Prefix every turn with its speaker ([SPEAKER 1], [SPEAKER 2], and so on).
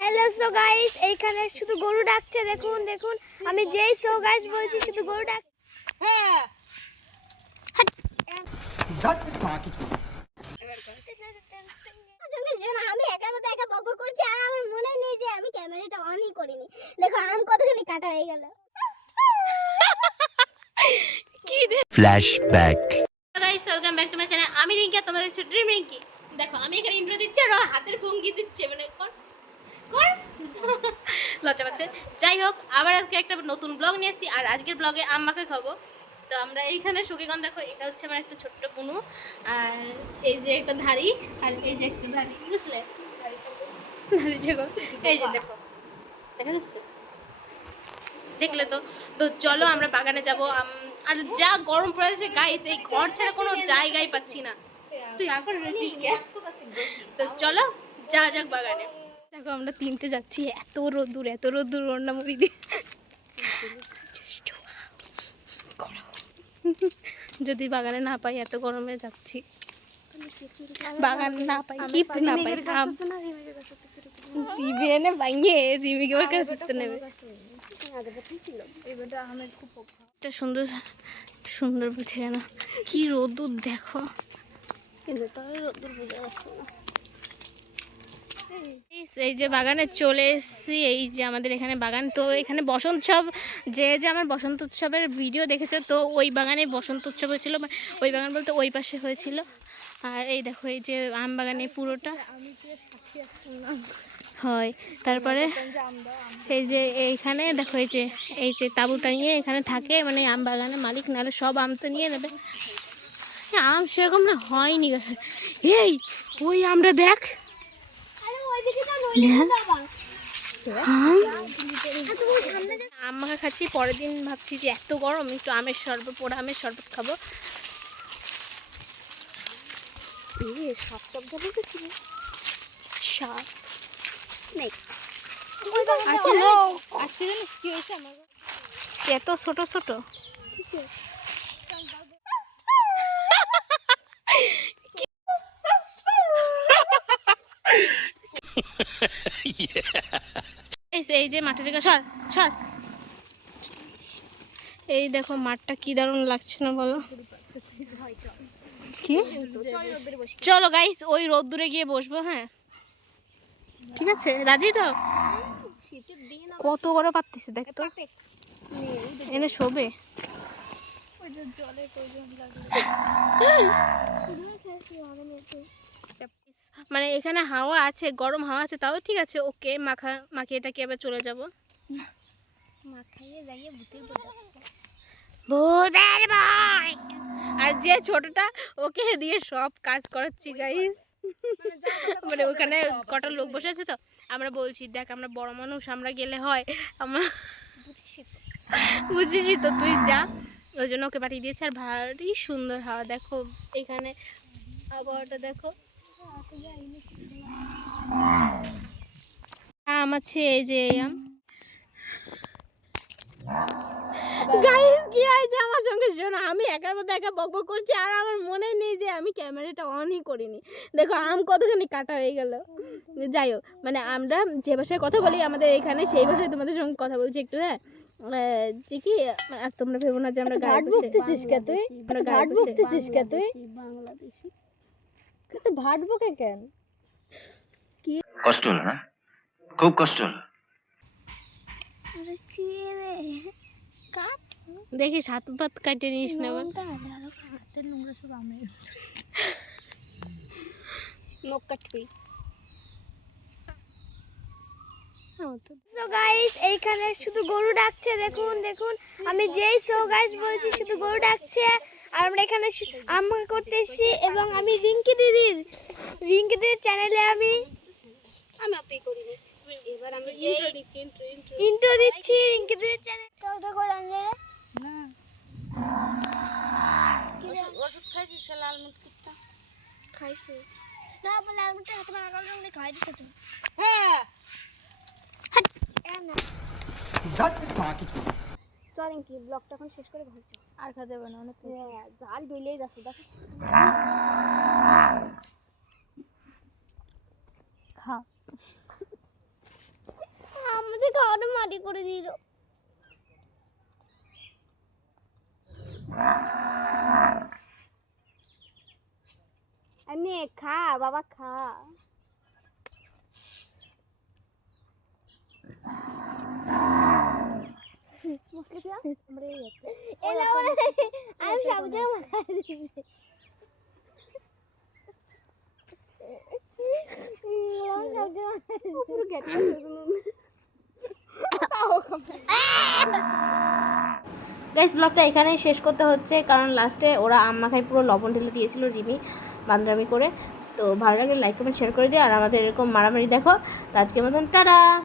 [SPEAKER 1] Hello so guys এইখানে শুধু গরু ডাকছে দেখুন দেখুন। আমি যেই সো গাইস বলছি শুধু গরু ডাক
[SPEAKER 2] হ্যাঁ
[SPEAKER 1] আমি একার মধ্যে একা বকবক করছি আর আমার মনে নেই যে আমি ক্যামেরাটা অনই করিনি। দেখো আম কতখানি কাটা হয়ে গেল।
[SPEAKER 3] Flashback.
[SPEAKER 4] Guys welcome back to my channel আমি রিঙ্কি তোমরা ড্রিম রিঙ্কি দেখো, আমি এখানে ইন্ট্রো দিচ্ছি আর হাতের ভঙ্গি দিচ্ছে মানে কর কর। লজ্জা পাচ্ছে। যাই হোক, আবার আজকে একটা নতুন ব্লগ নিয়ে এসেছি, আর আজকের ব্লগে আম মাখা খাব। তো আমরা এইখানে সখীগণ, দেখো, এটা হচ্ছে আমার একটা ছোট্ট বুনু, আর এই যে একটা ধাড়ি, আর এই যে একটা ধাড়ি, বুঝলে? ধাড়ি এই যে, দেখো, দেখা যাচ্ছে? দেখলে তো? তো চলো, আমরা বাগানে যাব। আর যা গরম পড়েছে গাইস এই ঘর ছাড়া কোনো জায়গায় পাচ্ছি না। তুই এখন রয়েছিস কে তো চলো যা যাক বাগানে দেখো আমরা তিনটে যাচ্ছি এত রোদ্দুর এত রোদ্দুর রান্না মুড়ি দিয়ে যদি বাগানে না পাই এত গরমে যাচ্ছি বাগান না পাই কি না পাই আম দিবে এনে ভাঙিয়ে রিমিকে ওর কাছে নেবে এটা সুন্দর সুন্দর বুঝে না কি রোদ্দুর দেখো এই- যে বাগানে চলে এসেছি, এই যে আমাদের এখানে বাগান। তো এখানে বসন্ত উৎসব, যে যে আমার বসন্ত উৎসবের ভিডিও দেখেছে, তো ওই বাগানে বসন্ত উৎসব হয়েছিল ওই বাগান বলতে ওই পাশে হয়েছিল। আর এই দেখো, এই যে আম বাগানে পুরোটা। হয়, তারপরে এই যে এইখানে দেখো, এই যে এই যে তাঁবু টাঙিয়ে এখানে থাকে মানে আম বাগানের মালিক, নাহলে সব আম তো নিয়ে নেবে। আম সেরকম না হয়নি। এই ওই আমরা দেখ।
[SPEAKER 1] আরে
[SPEAKER 4] আম। মাখা খাচ্ছি পরের দিন ভাবছি যে এত গরম একটু আমের শরবত পোড়া আমের শরবত খাব।
[SPEAKER 1] এই সাপ টাপ ধরে
[SPEAKER 4] সাপ
[SPEAKER 1] স্নেক
[SPEAKER 4] আজকে জানিস কি হয়েছে আমার? এত ছোট ছোট। এই যে- এই যে মাঠে জায়গা সর সর। এই দেখো মাঠটা কি দারুণ লাগছে না বলো? কি? চলো গাইস ওই রোদ্দুরে গিয়ে বসবো হ্যাঁ। ঠিক আছে রাজি তো? কত বড় পাত্তিছে দেখ তো। এনে শোবে।
[SPEAKER 1] ওই যে জলের প্রয়োজন লাগবে খেয়েছি হবে না একটু
[SPEAKER 4] মানে এখানে হাওয়া আছে গরম হাওয়া আছে তাও ঠিক আছে ওকে মাখা মাখিয়ে এটাকে আবার চলে যাব।
[SPEAKER 1] মাখাইয়ে যাইয়ে ভূতের বোঝা
[SPEAKER 4] ভূতের ভয় আর যে ছোটটা ওকে দিয়ে সব কাজ করাচ্ছি গাইস মানে ওখানে কটা লোক বসে আছে তো আমরা বলছি দেখ আমরা বড় মানুষ আমরা গেলে হয় আমরা বুঝেছি তো তুই যা। ওই জন্য ওকে পাঠিয়ে দিয়েছে আর ভারী সুন্দর হাওয়া দেখো এখানে আবহাওয়াটা দেখো। আম আছে এই যে এই আম। গাইস কি হয়েছে আমার সঙ্গে? শোনো আমি একার মধ্যে একা বক বক করছি আর আমার মনে নেই যে আমি ক্যামেরাটা অনই করিনি। দেখো আম কতখানি কাটা হয়ে গেল। যাই হোক মানে আমরা যে ভাষায় কথা বলি আমাদের এখানে সেই ভাষায় তোমাদের সঙ্গে কথা বলছি একটু হ্যাঁ? যে কি আর তোমরা ভেবো না যে আমরা
[SPEAKER 1] ঘাট বকতেছিস কে তুই?
[SPEAKER 4] আমরা
[SPEAKER 1] ঘাট বকতেছিস কে তুই?
[SPEAKER 4] বাংলাদেশি
[SPEAKER 1] তুই ভাটবো কে কেন? কি?
[SPEAKER 3] কষ্ট হলো না? খুব কষ্ট হলো।
[SPEAKER 1] আরে কি রে? কাট
[SPEAKER 4] দেখি সাত পাত কাটে নিস না।
[SPEAKER 1] হাতের নোংরা সব আমি নখ কাটবি
[SPEAKER 4] আমার তো
[SPEAKER 1] সো গাইস এইখানে শুধু গরু ডাকছে দেখুন দেখুন। আমি যেই সো গাইস বলছি শুধু গরু ডাকছে। আর আমরা এখানে আম্মা করতে এসেছি এবং আমি রিঙ্কি দিদির রিঙ্কি দিদির চ্যানেলে আমি
[SPEAKER 4] আমি অতই করিনি। এবার আমি ইন্ট্রো দিচ্ছি ইন্ট্রো ইন্ট্রো
[SPEAKER 1] দিচ্ছি রিঙ্কি দিদির চ্যানেল তো ওটা করে আনলে
[SPEAKER 2] ওষুধ খাইছিস সে লাল মুট কুত্তা?
[SPEAKER 1] খাইছে। না বলে আর মুটে হাতে মারা করলে খাই দিছে তো
[SPEAKER 2] হ্যাঁ।
[SPEAKER 1] এ না। চল ব্লগটা এখন শেষ করে ঘর আর খাতে হবে না অনেক জাল ডইলেই যাচ্ছে দেখো। খা। ঘর মাটি করে দিল। নে খা বাবা খা। আমি সব
[SPEAKER 4] গাইস ব্লগটা এখানেই শেষ করতে হচ্ছে, কারণ লাস্টে ওরা আম্মা খাই পুরো লবণ ঢেলে দিয়েছিল রিমি, বান্দরামি করে। তো ভালো লাগলে লাইক কমেন্ট শেয়ার করে দিও, আর আমাদের এরকম মারামারি দেখো, তো আজকের মতন, টাটা!